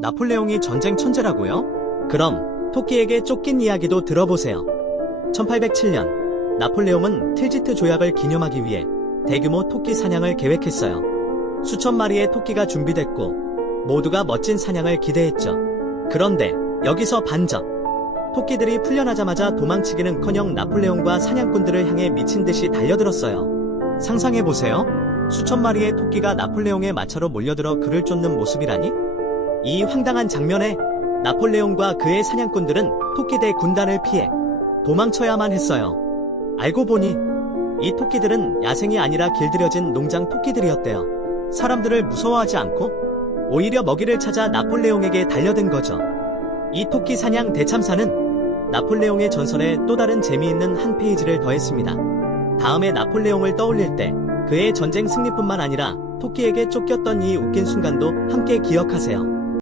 나폴레옹이 전쟁 천재라고요? 그럼 토끼에게 쫓긴 이야기도 들어보세요. 1807년 나폴레옹은 틀지트 조약을 기념하기 위해 대규모 토끼 사냥을 계획했어요. 수천 마리의 토끼가 준비됐고 모두가 멋진 사냥을 기대했죠. 그런데 여기서 반전. 토끼들이 풀려나자마자 도망치기는커녕 나폴레옹과 사냥꾼들을 향해 미친 듯이 달려들었어요. 상상해보세요. 수천 마리의 토끼가 나폴레옹의 마차로 몰려들어 그를 쫓는 모습이라니? 이 황당한 장면에 나폴레옹과 그의 사냥꾼들은 토끼대 군단을 피해 도망쳐야만 했어요. 알고 보니 이 토끼들은 야생이 아니라 길들여진 농장 토끼들이었대요. 사람들을 무서워하지 않고 오히려 먹이를 찾아 나폴레옹에게 달려든 거죠. 이 토끼 사냥 대참사는 나폴레옹의 전설에 또 다른 재미있는 한 페이지를 더했습니다. 다음에 나폴레옹을 떠올릴 때 그의 전쟁 승리뿐만 아니라 토끼에게 쫓겼던 이 웃긴 순간도 함께 기억하세요.